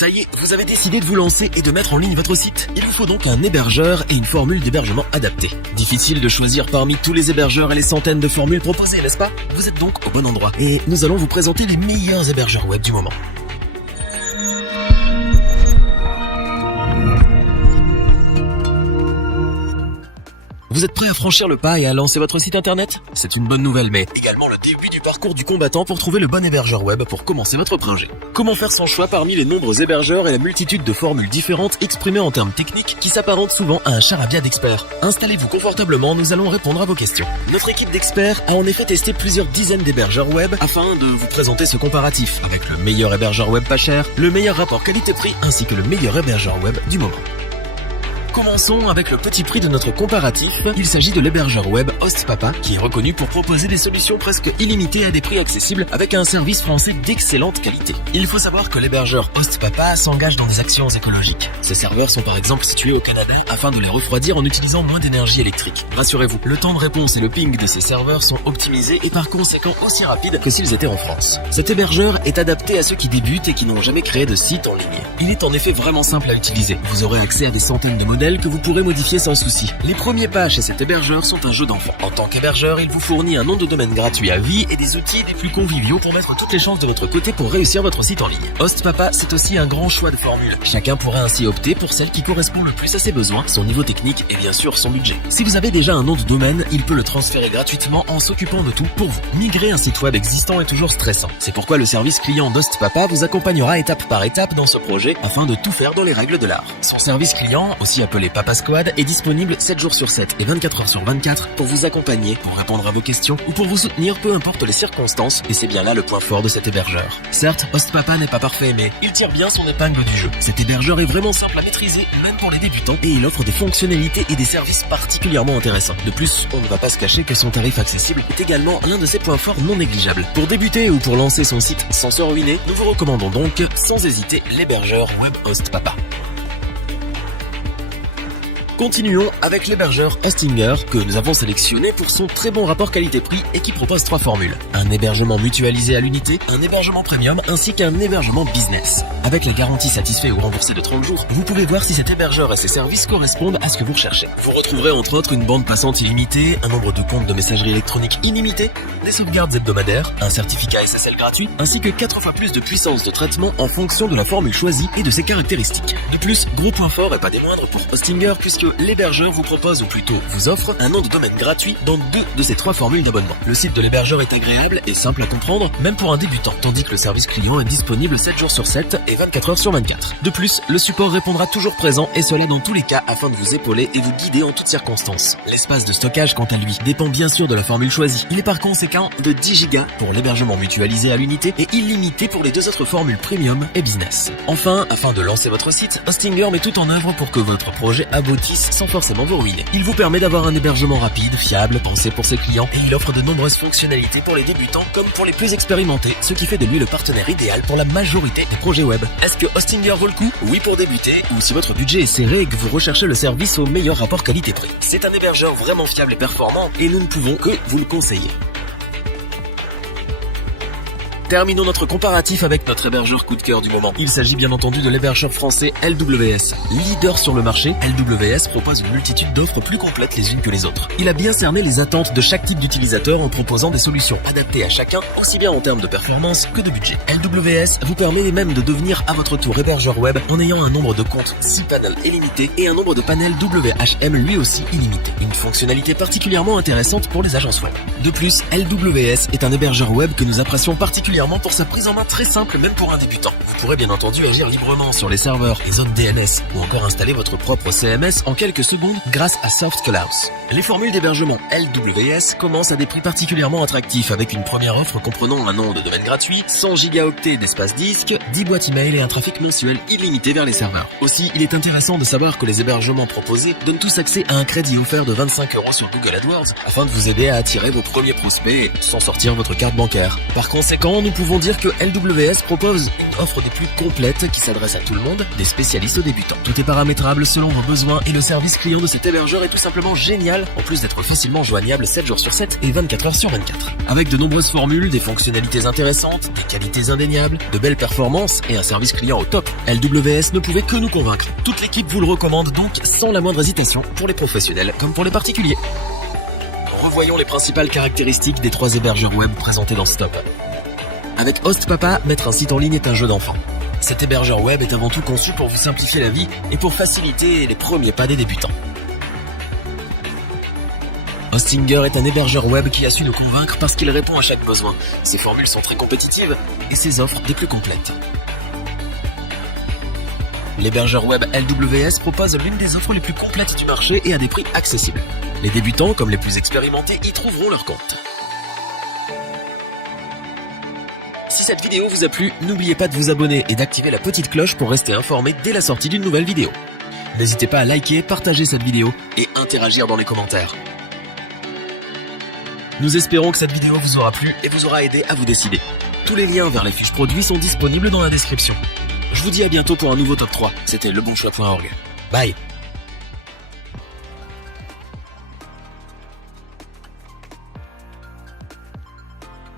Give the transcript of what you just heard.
Ça y est, vous avez décidé de vous lancer et de mettre en ligne votre site. Il vous faut donc un hébergeur et une formule d'hébergement adaptée. Difficile de choisir parmi tous les hébergeurs et les centaines de formules proposées, n'est-ce pas? Vous êtes donc au bon endroit. Et nous allons vous présenter les meilleurs hébergeurs web du moment. Vous êtes prêt à franchir le pas et à lancer votre site internet? C'est une bonne nouvelle, mais également le début du parcours du combattant pour trouver le bon hébergeur web pour commencer votre projet. Comment faire son choix parmi les nombreux hébergeurs et la multitude de formules différentes exprimées en termes techniques qui s'apparentent souvent à un charabia d'experts? Installez-vous confortablement, nous allons répondre à vos questions. Notre équipe d'experts a en effet testé plusieurs dizaines d'hébergeurs web afin de vous présenter ce comparatif avec le meilleur hébergeur web pas cher, le meilleur rapport qualité-prix ainsi que le meilleur hébergeur web du moment. Commençons avec le petit prix de notre comparatif. Il s'agit de l'hébergeur web HostPapa qui est reconnu pour proposer des solutions presque illimitées à des prix accessibles avec un service français d'excellente qualité. Il faut savoir que l'hébergeur HostPapa s'engage dans des actions écologiques. Ses serveurs sont par exemple situés au Canada afin de les refroidir en utilisant moins d'énergie électrique. Rassurez-vous, le temps de réponse et le ping de ces serveurs sont optimisés et par conséquent aussi rapides que s'ils étaient en France. Cet hébergeur est adapté à ceux qui débutent et qui n'ont jamais créé de site en ligne. Il est en effet vraiment simple à utiliser. Vous aurez accès à des centaines de modèles que vous pourrez modifier sans souci. Les premiers pas chez cet hébergeur sont un jeu d'enfant. En tant qu'hébergeur, il vous fournit un nom de domaine gratuit à vie et des outils des plus conviviaux pour mettre toutes les chances de votre côté pour réussir votre site en ligne. HostPapa, c'est aussi un grand choix de formules. Chacun pourra ainsi opter pour celle qui correspond le plus à ses besoins, son niveau technique et bien sûr son budget. Si vous avez déjà un nom de domaine, il peut le transférer gratuitement en s'occupant de tout pour vous. Migrer un site web existant est toujours stressant. C'est pourquoi le service client d'HostPapa vous accompagnera étape par étape dans ce projet afin de tout faire dans les règles de l'art. Son service client, aussi appelé Papa Squad, est disponible 7 jours sur 7 et 24 heures sur 24 pour vous accompagner, pour répondre à vos questions ou pour vous soutenir peu importe les circonstances, et c'est bien là le point fort de cet hébergeur. Certes, HostPapa n'est pas parfait, mais il tire bien son épingle du jeu. Cet hébergeur est vraiment simple à maîtriser, même pour les débutants, et il offre des fonctionnalités et des services particulièrement intéressants. De plus, on ne va pas se cacher que son tarif accessible est également l'un de ses points forts non négligeables. Pour débuter ou pour lancer son site sans se ruiner, nous vous recommandons donc, sans hésiter, l'hébergeur web HostPapa. Continuons avec l'hébergeur Hostinger que nous avons sélectionné pour son très bon rapport qualité-prix et qui propose 3 formules. Un hébergement mutualisé à l'unité, un hébergement premium ainsi qu'un hébergement business. Avec la garantie satisfait ou remboursée de 30 jours, vous pouvez voir si cet hébergeur et ses services correspondent à ce que vous recherchez. Vous retrouverez entre autres une bande passante illimitée, un nombre de comptes de messagerie électronique illimité, des sauvegardes hebdomadaires, un certificat SSL gratuit ainsi que 4 fois plus de puissance de traitement en fonction de la formule choisie et de ses caractéristiques. De plus, gros point fort et pas des moindres pour Hostinger puisque l'hébergeur vous propose ou plutôt vous offre un nom de domaine gratuit dans 2 de ces 3 formules d'abonnement. Le site de l'hébergeur est agréable et simple à comprendre, même pour un débutant, tandis que le service client est disponible 7 jours sur 7 et 24 heures sur 24. De plus, le support répondra toujours présent et cela dans tous les cas afin de vous épauler et vous guider en toutes circonstances. L'espace de stockage, quant à lui, dépend bien sûr de la formule choisie. Il est par conséquent de 10 Go pour l'hébergement mutualisé à l'unité et illimité pour les 2 autres formules premium et business. Enfin, afin de lancer votre site, Hostinger met tout en œuvre pour que votre projet aboutisse sans forcément vous ruiner. Il vous permet d'avoir un hébergement rapide, fiable, pensé pour ses clients et il offre de nombreuses fonctionnalités pour les débutants comme pour les plus expérimentés, ce qui fait de lui le partenaire idéal pour la majorité des projets web. Est-ce que Hostinger vaut le coup? Oui pour débuter, ou si votre budget est serré et que vous recherchez le service au meilleur rapport qualité-prix. C'est un hébergeur vraiment fiable et performant et nous ne pouvons que vous le conseiller. Terminons notre comparatif avec notre hébergeur coup de cœur du moment. Il s'agit bien entendu de l'hébergeur français LWS. Leader sur le marché, LWS propose une multitude d'offres plus complètes les unes que les autres. Il a bien cerné les attentes de chaque type d'utilisateur en proposant des solutions adaptées à chacun, aussi bien en termes de performance que de budget. LWS vous permet même de devenir à votre tour hébergeur web en ayant un nombre de comptes 6 panels illimité et un nombre de panels WHM lui aussi illimité. Une fonctionnalité particulièrement intéressante pour les agences web. De plus, LWS est un hébergeur web que nous apprécions particulièrement pour sa prise en main très simple même pour un débutant. Vous pourrez bien entendu agir librement sur les serveurs, les zones DNS ou encore installer votre propre CMS en quelques secondes grâce à SoftClouds. Les formules d'hébergement LWS commencent à des prix particulièrement attractifs avec une première offre comprenant un nom de domaine gratuit, 100 gigaoctets d'espace disque, 10 boîtes email et un trafic mensuel illimité vers les serveurs. Aussi, il est intéressant de savoir que les hébergements proposés donnent tous accès à un crédit offert de 25 € sur Google AdWords afin de vous aider à attirer vos premiers prospects sans sortir votre carte bancaire. Par conséquent, nous nous pouvons dire que LWS propose une offre des plus complètes qui s'adresse à tout le monde, des spécialistes aux débutants. Tout est paramétrable selon vos besoins et le service client de cet hébergeur est tout simplement génial, en plus d'être facilement joignable 7 jours sur 7 et 24 heures sur 24. Avec de nombreuses formules, des fonctionnalités intéressantes, des qualités indéniables, de belles performances et un service client au top, LWS ne pouvait que nous convaincre. Toute l'équipe vous le recommande donc sans la moindre hésitation pour les professionnels comme pour les particuliers. Revoyons les principales caractéristiques des 3 hébergeurs web présentés dans ce top. Avec HostPapa, mettre un site en ligne est un jeu d'enfant. Cet hébergeur web est avant tout conçu pour vous simplifier la vie et pour faciliter les premiers pas des débutants. Hostinger est un hébergeur web qui a su nous convaincre parce qu'il répond à chaque besoin. Ses formules sont très compétitives et ses offres des plus complètes. L'hébergeur web LWS propose l'une des offres les plus complètes du marché et à des prix accessibles. Les débutants, comme les plus expérimentés, y trouveront leur compte. Si cette vidéo vous a plu, n'oubliez pas de vous abonner et d'activer la petite cloche pour rester informé dès la sortie d'une nouvelle vidéo. N'hésitez pas à liker, partager cette vidéo et interagir dans les commentaires. Nous espérons que cette vidéo vous aura plu et vous aura aidé à vous décider. Tous les liens vers les fiches produits sont disponibles dans la description. Je vous dis à bientôt pour un nouveau top 3. C'était lebonchoix.org. Bye.